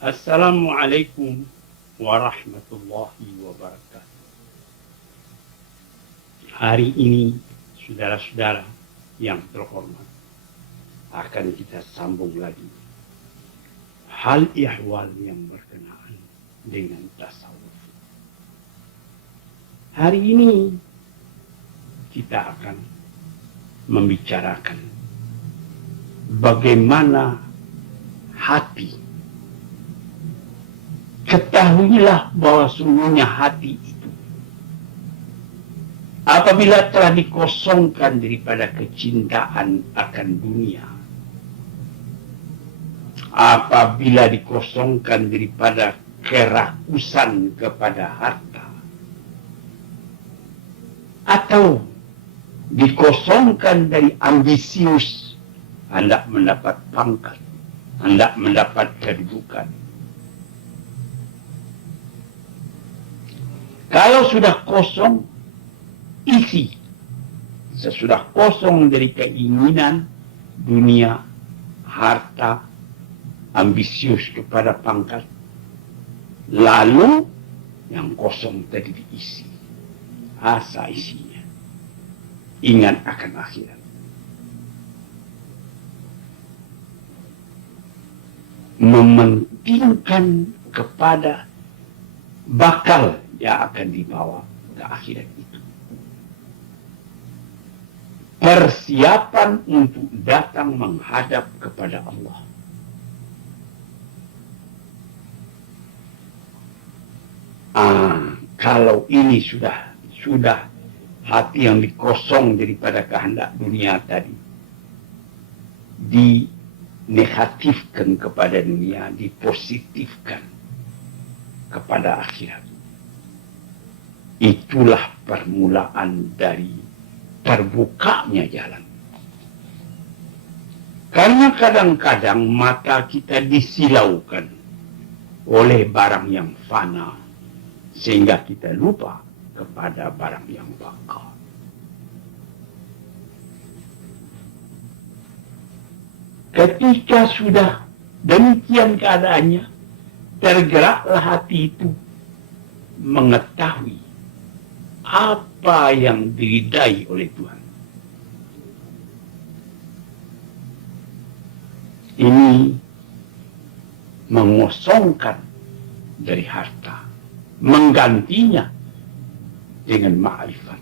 Assalamualaikum warahmatullahi wabarakatuh. Hari ini, saudara-saudara yang terhormat, akan kita sambung lagi hal ihwal yang berkenaan dengan tasawuf. Hari ini kita akan membicarakan bagaimana hati. Ketahuilah bahwa sungguhnya hati itu apabila telah dikosongkan daripada kecintaan akan dunia, apabila dikosongkan daripada kerakusan kepada harta, atau dikosongkan dari ambisius, hendak mendapat pangkat, hendak mendapat kedudukan. Kalau sudah kosong, isi. Sesudah kosong dari keinginan dunia, harta, ambisius kepada pangkat, lalu yang kosong tadi diisi. Asa isinya. Ingat akan akhirat. Mementingkan kepada bakal yang akan dibawa ke akhirat itu. Persiapan untuk datang menghadap kepada Allah. Kalau ini sudah hati yang dikosong daripada kehendak dunia tadi, dinegatifkan kepada dunia, dipositifkan kepada akhirat. Itulah permulaan dari terbukanya jalan. Karena kadang-kadang mata kita disilaukan oleh barang yang fana, sehingga kita lupa kepada barang yang bakal. Ketika sudah demikian keadaannya, tergeraklah hati itu mengetahui apa yang diridai oleh Tuhan. Ini mengosongkan dari harta, menggantinya dengan ma'rifat.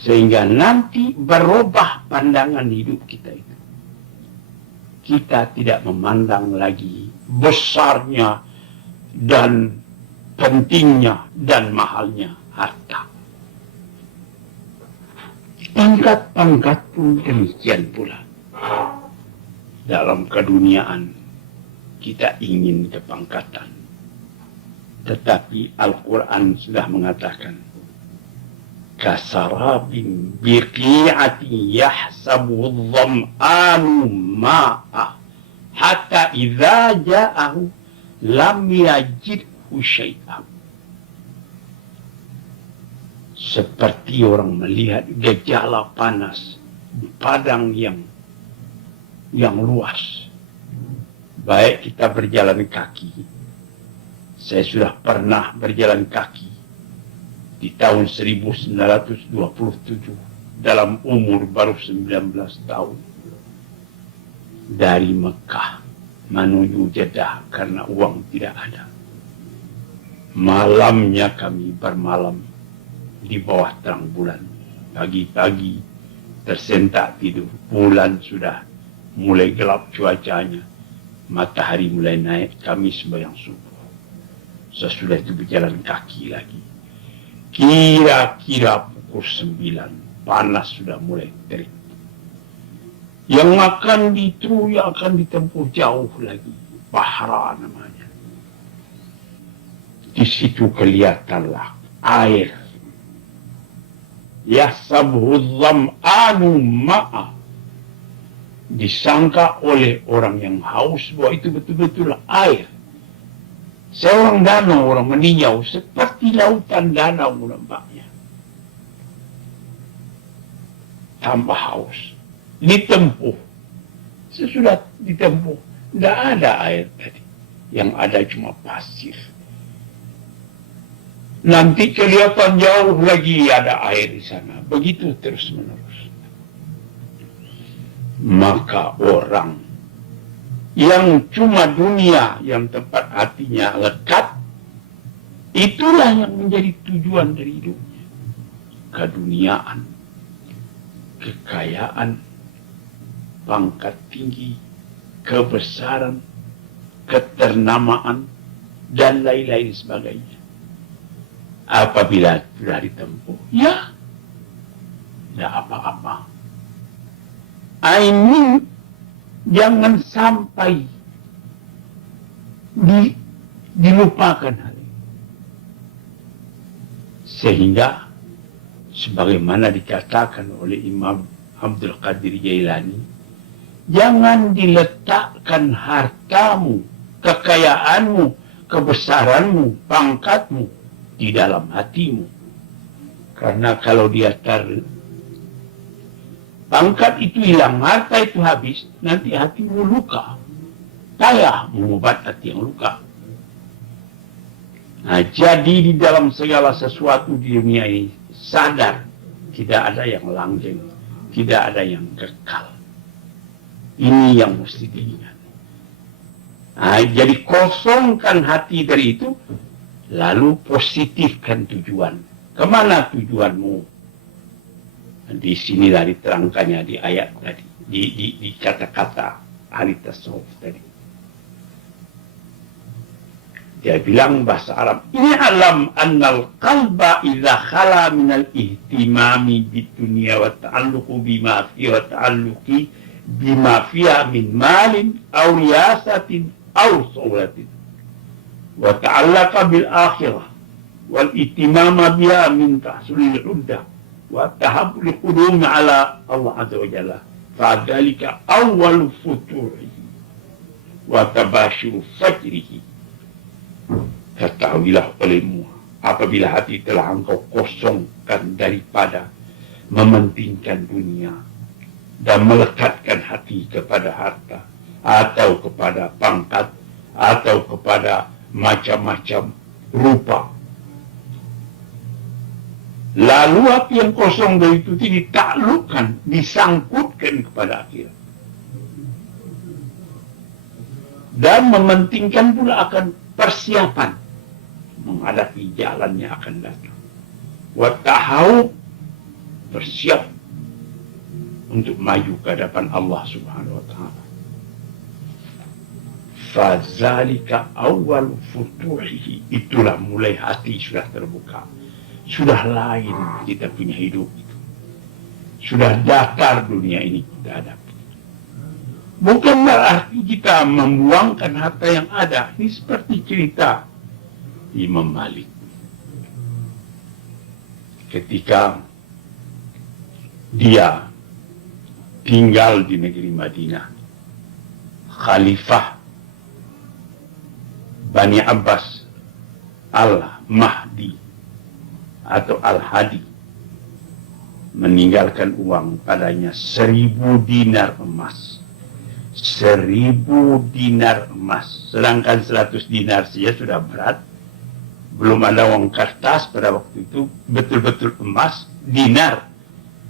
Sehingga nanti berubah pandangan hidup kita itu. Kita tidak memandang lagi besarnya dan pentingnya dan mahalnya harta. Pangkat-pangkat pun demikian pula. Dalam keduniaan kita ingin kepangkatan. Tetapi Al-Quran sudah mengatakan, kasarabin biqi'ati yahsabu dham'anu ma'a hatta idza ja'ahu lam yajid syai'an. Seperti orang melihat gejala panas di padang yang luas. Baik kita berjalan kaki. Saya sudah pernah berjalan kaki di tahun 1927 dalam umur baru 19 tahun. Dari Mekah menuju Jeddah karena uang tidak ada. Malamnya kami bermalam di bawah terang bulan. Pagi-pagi tersentak tidur. Bulan sudah mulai gelap cuacanya. Matahari mulai naik. Kami sembahyang subuh. Sesudah itu berjalan kaki lagi. Kira-kira pukul 9. Panas sudah mulai terik. Yang akan ditempuh jauh lagi. Bahra namanya. Di situ kelihatanlah air. Yahsabuhu dham'anu ma'a. Disangka oleh orang yang haus bahwa itu betul-betul air. Seorang danau, orang meninjau seperti lautan danau nampaknya. Tambah haus. Ditempuh. Sesudah ditempuh Tidak ada air tadi. Yang ada cuma pasir. Nanti kelihatan jauh lagi ada air di sana. Begitu terus menerus. Maka orang yang cuma dunia, yang tempat hatinya lekat, itulah yang menjadi tujuan dari hidupnya. Keduniaan, kekayaan, pangkat tinggi, kebesaran, keternamaan, dan lain-lain sebagainya. Apabila sudah ditempuh, ya, tidak apa-apa. Ini jangan sampai dilupakan hal ini. Sehingga sebagaimana dikatakan oleh Imam Abdul Qadir Jailani, jangan diletakkan hartamu, kekayaanmu, kebesaranmu, pangkatmu di dalam hatimu. Karena kalau dia pangkat itu hilang, harta itu habis, nanti hatimu luka. Payah mengobat hati yang luka. Nah, jadi di dalam segala sesuatu di dunia ini, sadar, tidak ada yang langgeng, tidak ada yang kekal. Ini yang mesti diingat. Nah, jadi kosongkan hati dari itu, lalu positifkan tujuan. Kemana tujuanmu? Di sinilah diterangkannya di ayat tadi, di kata-kata ahli tasawuf tadi. Dia bilang bahasa Arab, ini alam annal qalba idza khala minal ihtimami bidunya wa ta'alluqu bima fi wa ta'alluqi bima fiha min malin aw riyasatin aw sawlatin wa ta'allaqa bil akhirah wal ihtimama biha min tahsulil uddah wa tahabbul qudum ala Allah azza wa jalla fa dzalika awwal futurihi wa tabashuru fajrihi. Ketahuilah olehmu, apabila hati telah engkau kosongkan daripada mementingkan dunia dan melekatkan hati kepada harta atau kepada pangkat atau kepada macam-macam rupa, lalu hati yang kosong dari itu ditaklukkan, disangkutkan kepada akhirat. Dan mementingkan pula akan persiapan menghadapi jalannya akan datang. Watahau, bersiap untuk maju ke hadapan Allah Subhanahu wa Ta'ala. Fazalika awal futuhihi, itulah mulai hati sudah terbuka. Sudah lain kita punya hidup itu. Sudah datar dunia ini kita hadapi. Bukan berarti kita membuangkan harta yang ada. Ini seperti cerita Imam Malik. Ketika dia tinggal di negeri Madinah, Khalifah Bani Abbas Al-Mahdi atau Al-Hadi meninggalkan uang padanya 1.000 dinar emas. 1.000 dinar emas. Sedangkan 100 dinar saja sudah berat. Belum ada uang kertas pada waktu itu. Betul-betul emas, dinar.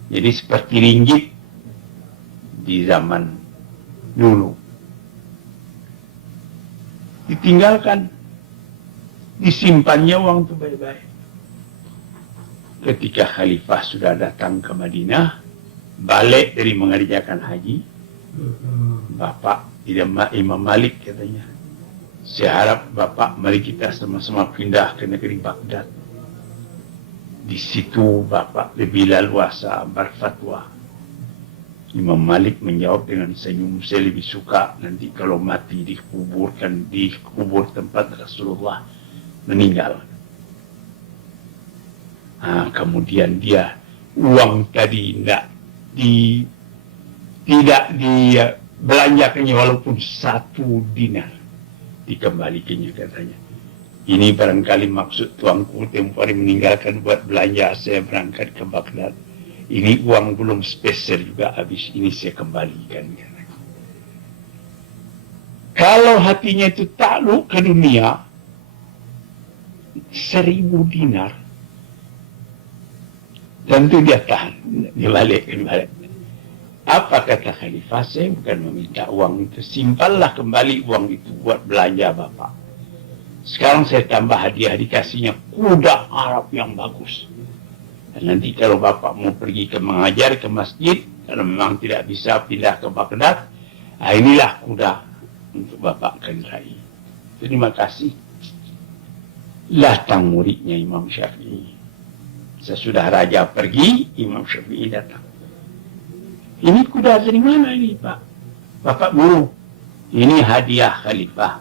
Jadi seperti ringgit di zaman dulu. Ditinggalkan. Disimpannya uang itu baik-baik. Ketika Khalifah sudah datang ke Madinah, balik dari mengerjakan haji, Bapak, tidak Imam Malik katanya, saya harap Bapak mari kita sama-sama pindah ke negeri Baghdad. Di situ Bapak lebih leluasa berfatwa. Imam Malik menjawab dengan senyum, saya lebih suka nanti kalau mati dikuburkan di kubur tempat Rasulullah meninggal. Nah, kemudian dia uang tadi tidak dibelanjakannya walaupun 1 dinar, dikembalikannya katanya. Ini barangkali maksud tuanku tempoh hari meninggalkan buat belanja, saya berangkat ke Baghdad. Ini uang belum spesial juga habis, ini saya kembalikan. Kalau hatinya itu takluk ke dunia, 1.000 dinar, tentu dia tahan, dia balik. Apa kata khalifah? Saya bukan meminta uang itu, simpanlah kembali uang itu buat belanja Bapak. Sekarang saya tambah hadiah, dikasihnya kuda Arab yang bagus. Dan nanti kalau Bapak mau pergi ke mengajar ke masjid, kalau memang tidak bisa pindah ke Baghdad, inilah kuda untuk Bapak kendarai. Terima kasih. Datang muridnya Imam Syafi'i. Sesudah raja pergi, Imam Syafi'i datang. Ini kuda dari mana ini, Pak? Bapak guru, ini hadiah Khalifah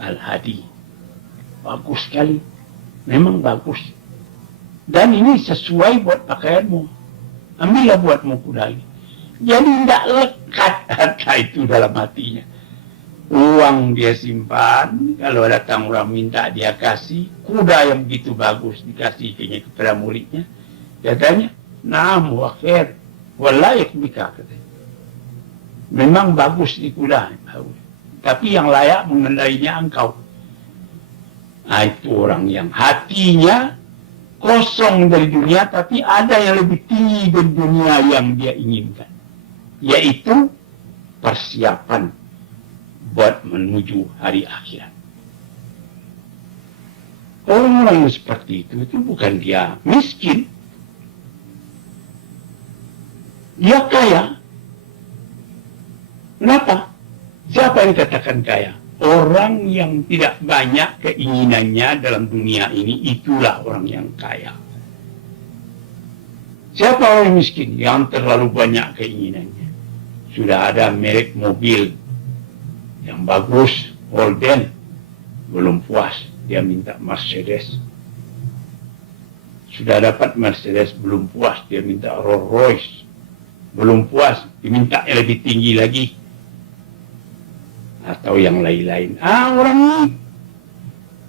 Al-Hadi. Bagus sekali. Memang bagus. Dan ini sesuai buat pakaianmu. Ambillah buatmu kuda ini. Jadi tidak lekat harta itu dalam hatinya. Uang dia simpan, kalau datang orang minta dia kasih. Kuda yang begitu bagus dikasih kepada muridnya. Katanya, naam wa khair, wallahi bika, katanya. Memang bagus di kuda, tapi yang layak mengendalinya engkau. Nah, itu orang yang hatinya kosong dari dunia, tapi ada yang lebih tinggi dari dunia yang dia inginkan, yaitu persiapan buat menuju hari akhirat. Orang-orang yang seperti itu bukan dia miskin, dia kaya. Kenapa? Siapa yang dikatakan kaya? Orang yang tidak banyak keinginannya dalam dunia ini, itulah orang yang kaya. Siapa orang miskin? Yang terlalu banyak keinginannya. Sudah ada merek mobil yang bagus, Holden, belum puas, dia minta Mercedes. Sudah dapat Mercedes, belum puas, dia minta Rolls Royce. Belum puas, diminta yang lebih tinggi lagi. Atau yang lain-lain. Orang ini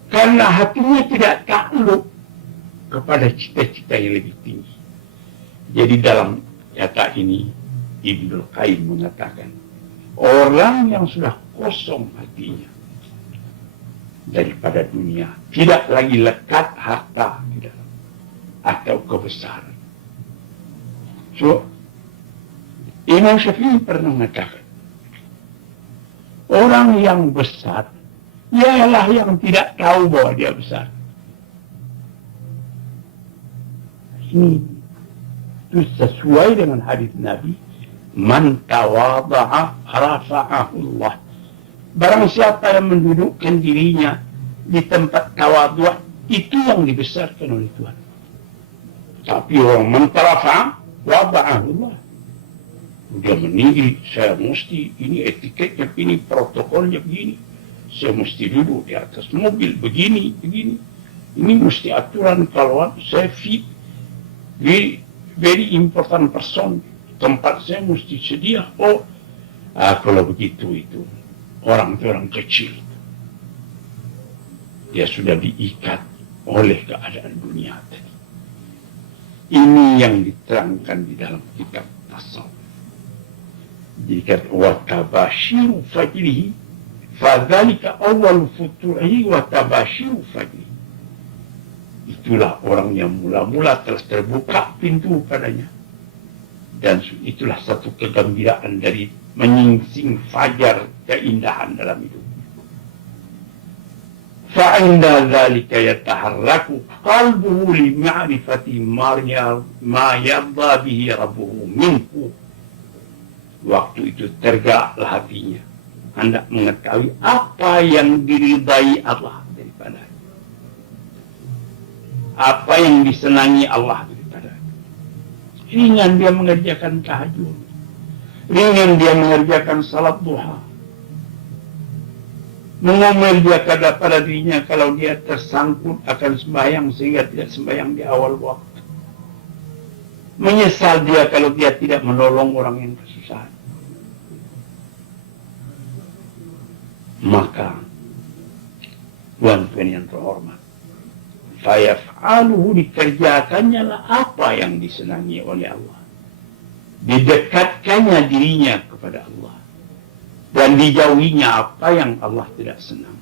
karena hatinya tidak takluk kepada cita-cita yang lebih tinggi. Jadi dalam kata ini, Ibnu Qayyim mengatakan, orang yang sudah kosong hatinya daripada dunia, tidak lagi lekat harta atau kebesaran. So, Imam Syafi'i pernah mengatakan, orang yang besar, ialah yang tidak tahu bahwa dia besar. Ini itu sesuai dengan hadis Nabi, man tawadha'a rafa'ahu Allah. Barang siapa yang mendudukkan dirinya di tempat tawadhu', itu yang dibesarkan oleh Tuhan. Tapi orang man tarafa'a wada'ahu Allah. Dia meninggi, saya mesti, ini etiketnya begini, protokolnya begini. Saya mesti duduk di atas mobil begini. Ini mesti aturan kalau saya fit. Very important person. Tempat saya mesti sedia. Kalau begitu itu orang kecil. Dia sudah diikat oleh keadaan dunia tadi. Ini yang diterangkan di dalam kitab tasawuf. Jika watabashiru fajrihi, fadzalika awal futuhi watabashiru fajrihi. Itulah orang yang mula-mula telah terbuka pintu padanya. Dan itulah satu kegembiraan dari menyingsing fajar keindahan dalam hidup. Fa'inda dzalika yataharraku qalbuhu li ma'rifati ma yadda bihi rabbuhu minhu. Waktu itu tergeraklah hatinya, hendak mengetahui apa yang diridai Allah daripada, apa yang disenangi Allah daripada. Ringan dia mengerjakan tahajud, ringan dia mengerjakan salat duha, mengomel dia pada dirinya kalau dia tersangkut akan sembahyang sehingga tidak sembahyang di awal waktu. Menyesal dia kalau dia tidak menolong orang yang kesusahan. Maka tuan-tuan yang terhormat, fayaf'aluhu, dikerjakannya lah apa yang disenangi oleh Allah. Didekatkannya dirinya kepada Allah. dan dijauhinya apa yang Allah tidak senang.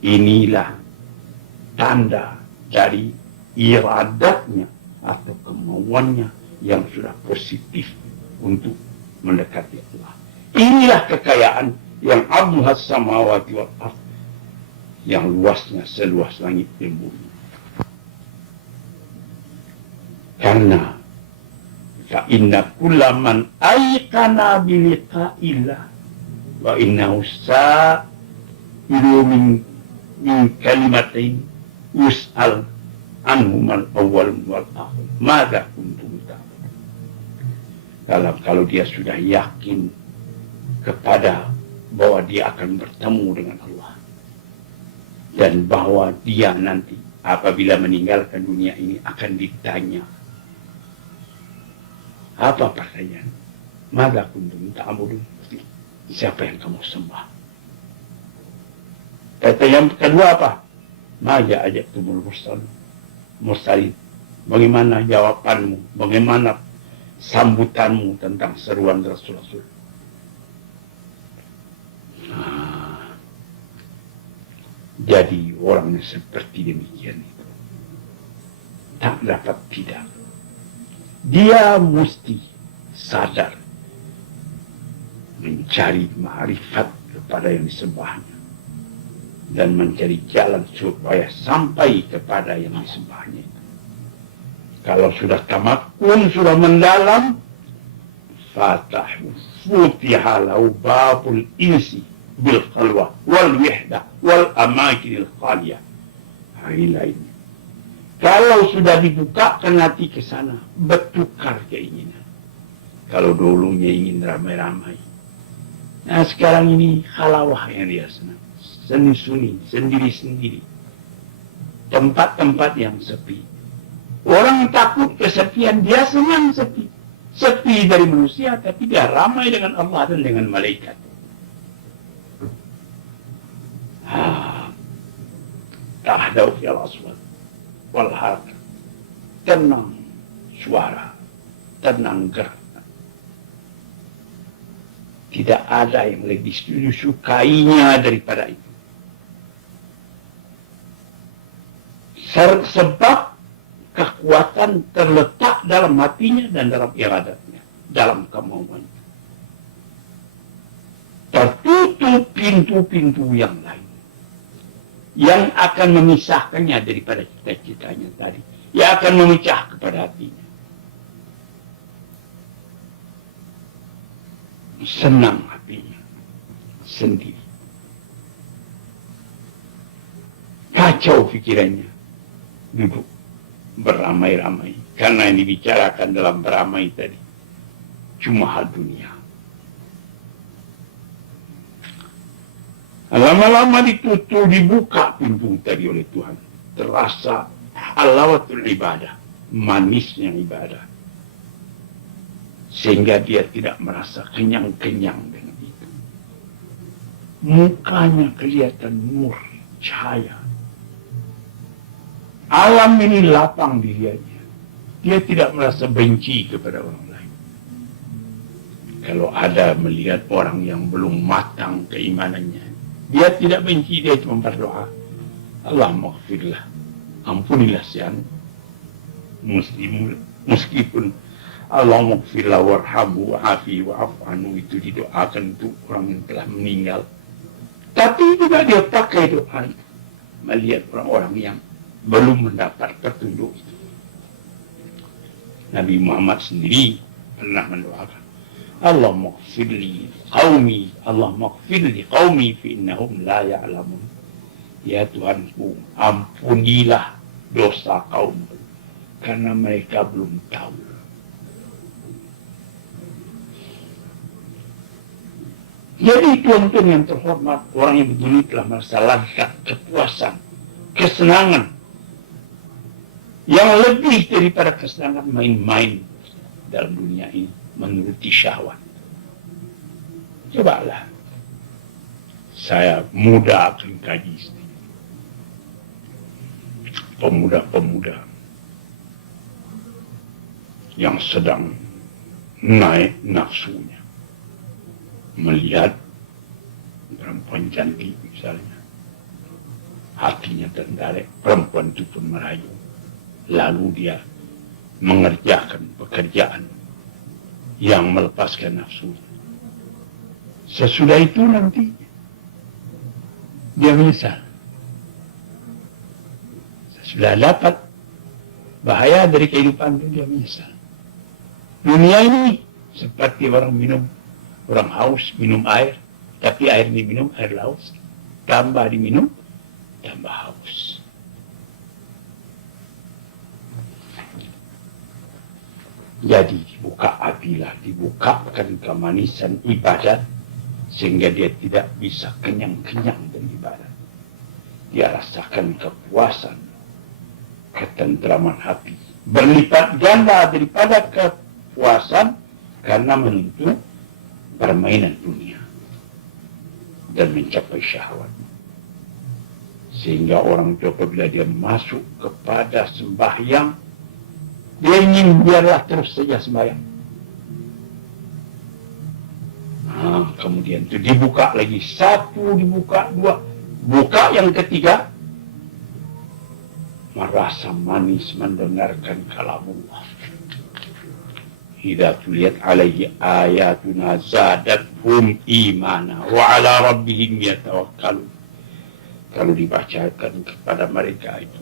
Inilah tanda dari iradatnya atau kemauannya yang sudah positif untuk mendekati Allah. Inilah kekayaan yang abduhas samawati wal ardh, yang luasnya seluas langit dan bumi. Karena fa inna kullaman aikana biliqa'illah wa innahu sa'ilu min kalimatain yus'al anhumal awwal wal akhir madza kuntum ta'malun. Kalau dia sudah yakin kepada bahwa dia akan bertemu dengan Allah dan bahwa dia nanti apabila meninggalkan dunia ini akan ditanya, apa pertanyaan? Madza kuntum ta'malun? Siapa yang kamu sembah? Kata yang kedua apa? Maja ajabtumul mursalin. Bagaimana jawabanmu? Bagaimana sambutanmu tentang seruan Rasul-Rasul? Jadi orang yang seperti demikian itu tak dapat tidak. Dia mesti sadar mencari ma'rifat kepada yang disembahnya dan mencari jalan supaya sampai kepada yang disembahnya itu. Kalau sudah tamakun, sudah mendalam, futiha lahu babul insi bil khalwa wal wihda wal amakinil khaliyah. Hari lainnya. Kalau sudah dibukakan hati ke sana, bertukar keinginan. Kalau dulunya ingin ramai-ramai. Nah sekarang ini halawah yang dia senang. Seni-suni, sendiri-sendiri. Tempat-tempat yang sepi. Orang takut kesepian, dia senang sepi. Sepi dari manusia, tapi dia ramai dengan Allah dan dengan malaikat. Tahdau fil aswad wal haraka. Tenang suara, tenang gerak. Tidak ada yang lebih disukainya daripada itu. Sebab kekuatan terletak dalam hatinya dan dalam iradatnya, dalam kemauannya. Tertutup pintu-pintu yang lain yang akan memisahkannya daripada cita-citanya tadi, yang akan memecah kepada hatinya. Senang hatinya sendiri, kacau pikirannya, duduk beramai-ramai, karena yang dibicarakan dalam beramai tadi cuma hal dunia. Lama-lama ditutup, dibuka pintu tadi oleh Tuhan. Terasa halawatul ibadah, manisnya ibadah. Sehingga dia tidak merasa kenyang-kenyang dengan itu. Mukanya kelihatan nur, cahaya. Alam ini lapang dirinya. Dia tidak merasa benci kepada orang lain. Kalau ada melihat orang yang belum matang keimanannya, dia tidak benci, dia cuma berdoa, Allah maghfirlah, ampunilah si anu. Meskipun Allah maghfirlah warhamu wa'afi wa'afanu itu didoakan untuk orang yang telah meninggal. Tapi juga dia pakai doa itu melihat orang-orang yang belum mendapat petunjuk itu. Nabi Muhammad sendiri pernah mendoakan, Allah maghfirli qaumi, Allah maghfirli qaumi fi innahum la ya'lamun. Ya Tuhanku, ampunilah dosa kaumku karena mereka belum tahu. Jadi tuan-tuan yang terhormat, orang yang begini telah merasa lezat, kepuasan, kesenangan yang lebih daripada kesenangan main-main dalam dunia ini, menuruti syahwat. Cobalah saya muda akan kaji pemuda-pemuda yang sedang naik nafsunya, melihat perempuan cantik misalnya, hatinya tertarik, perempuan itu pun merayu, lalu dia mengerjakan pekerjaan yang melepaskan nafsu. Sesudah itu nanti dia menyesal. Sesudah dapat bahaya dari kehidupan itu dia menyesal. Dunia ini seperti orang haus minum air, tapi air diminum air laut, tambah diminum tambah haus. Jadi dibuka apilah, dibukakan kemanisan ibadat, sehingga dia tidak bisa kenyang-kenyang dari ibadat. Dia rasakan kepuasan, ketentraman hati, berlipat ganda daripada kepuasan karena menuntut permainan dunia dan mencapai syahwat. Sehingga orang itu apabila dia masuk kepada sembahyang, dia ingin biarlah terus saja sembahyang. Kemudian itu dibuka lagi, satu dibuka, dua, buka yang ketiga, merasa manis mendengarkan kalamullah. Idza tuliyat alaihi ayatuna zadathum imana wa ala rabbihim yatawakkalun. Kalau dibacakan kepada mereka itu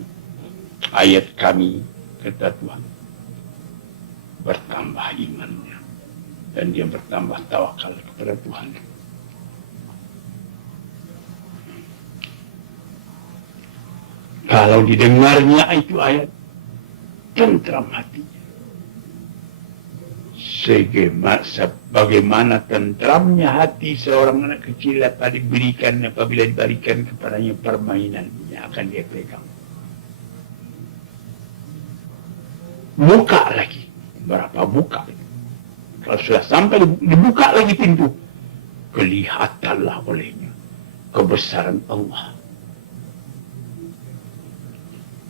ayat kami, kata Tuhan, bertambah imannya dan dia bertambah tawakal kepada Tuhan. Kalau didengarnya itu ayat, tentram hatinya. Sebagaimana tentramnya hati seorang anak kecil apabila diberikan kepadanya permainan yang akan dia pegang. Buka lagi. Berapa buka? Kalau sudah sampai dibuka lagi pintu, kelihatanlah olehnya kebesaran Allah,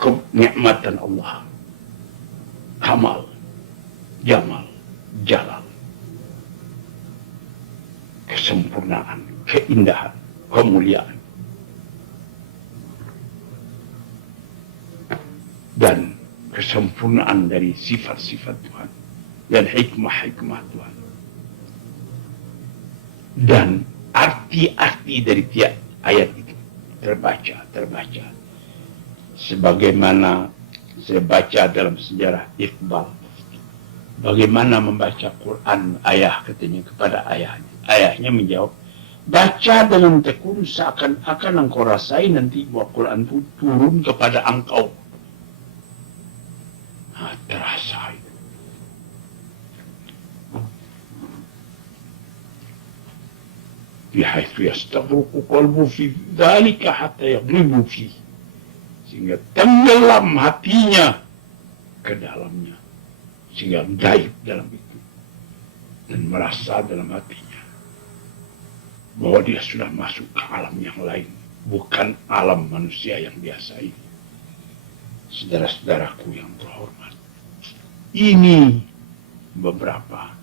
kenikmatan Allah, kamal, jamal, jalal, kesempurnaan, keindahan, kemuliaan, dan kesempurnaan dari sifat-sifat Tuhan dan hikmah-hikmah Tuhan dan arti-arti dari tiap ayat itu terbaca sebagaimana saya baca dalam sejarah Iqbal, bagaimana membaca Quran ayah katanya kepada ayahnya menjawab, baca dengan tekun seakan-akan engkau rasai nanti bahwa Quran itu turun kepada engkau. Terasa itu. Bihaitu yastaghruqu qalbu fi dzalika hatta yaghlibu fi, sehingga tenggelam hatinya ke dalamnya, sehingga gaib dalam itu dan merasa dalam hatinya bahwa dia sudah masuk ke alam yang lain, bukan alam manusia yang biasa ini. Saudara-saudaraku yang terhormat, ini beberapa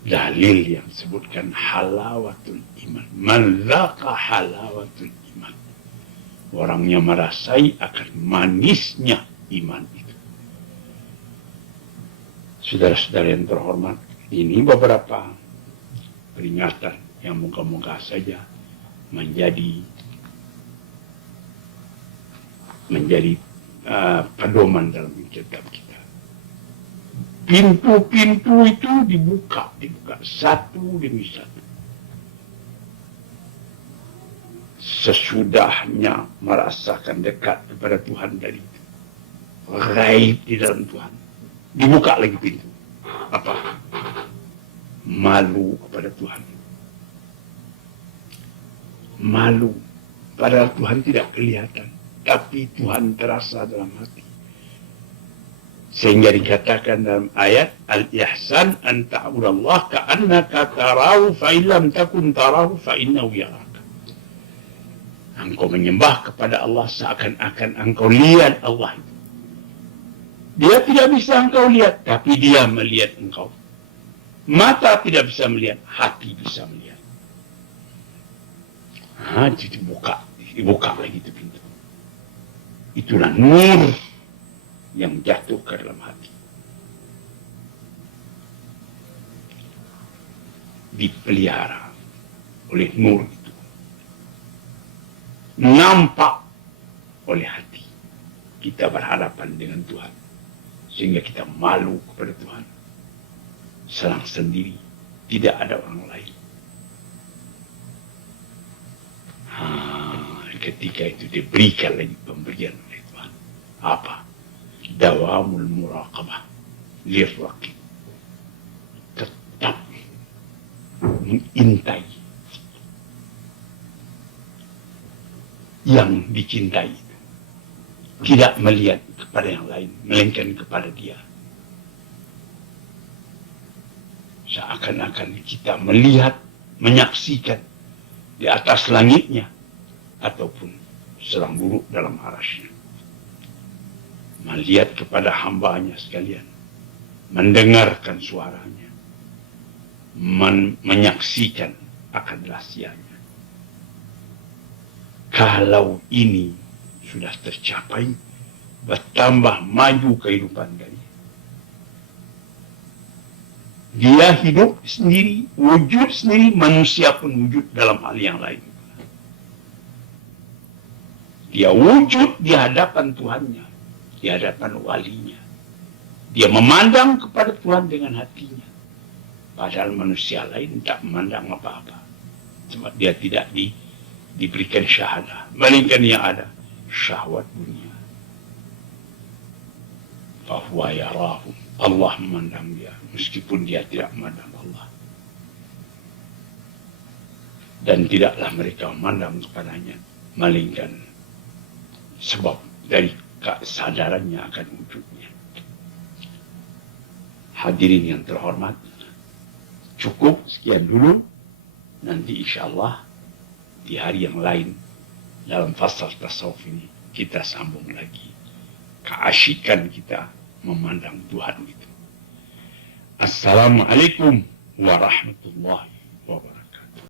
dalil yang sebutkan halawatul iman. Man zaqa halawatul iman, orangnya merasai akan manisnya iman itu. Saudara-saudara yang terhormat, ini beberapa peringatan yang moga-moga saja menjadi pedoman dalam hidup kita. Pintu-pintu itu dibuka satu demi satu. Sesudahnya merasakan dekat kepada Tuhan dari itu, gaib di dalam Tuhan, dibuka lagi pintu. Apa? Malu kepada Tuhan. Malu, padahal Tuhan tidak kelihatan, tapi Tuhan terasa dalam hati. Sehingga dikatakan dalam ayat al-ihsan an ta'budallah ka'annaka tarahu fa illam takun tarahu fa innahu yaraka. Engkau menyembah kepada Allah seakan-akan engkau lihat Allah itu. Dia tidak bisa engkau lihat, tapi dia melihat engkau. Mata tidak bisa melihat, hati bisa melihat. Jadi dibuka lagi itu pintu. Itulah nur yang jatuh ke dalam hati. Dipelihara oleh nur itu. Nampak oleh hati. Kita berhadapan dengan Tuhan. Sehingga kita malu kepada Tuhan. Serang sendiri. Tidak ada orang lain. Ketika itu diberikan lagi pemberian oleh Tuhan. Apa? Dawamul muraqabah. Lirraqib. Tetap mengintai yang dicintai. Tidak melihat kepada yang lain, melainkan kepada dia. Seakan-akan kita melihat, menyaksikan di atas langitnya, ataupun sedang duduk dalam arasnya. Melihat kepada hambanya sekalian, mendengarkan suaranya, menyaksikan akan rahsianya. Kalau ini sudah tercapai, bertambah maju kehidupan dia hidup sendiri, wujud sendiri, manusia pun wujud dalam hal yang lain. Dia wujud di hadapan Tuhannya, di hadapan walinya. Dia memandang kepada Tuhan dengan hatinya. Padahal manusia lain tak memandang apa-apa. Sebab dia tidak diberikan syahadah. Melainkan yang ada syahwat dunia. Fahuwa yarahu. Allah memandang dia. Meskipun dia tidak memandang Allah. Dan tidaklah mereka memandang kepadanya. Melainkan sebab dari kesadarannya akan wujudnya. Hadirin yang terhormat, cukup sekian dulu. Nanti insya Allah di hari yang lain dalam fasal tasawuf ini kita sambung lagi keasyikan kita memandang Tuhan itu. Assalamualaikum warahmatullahi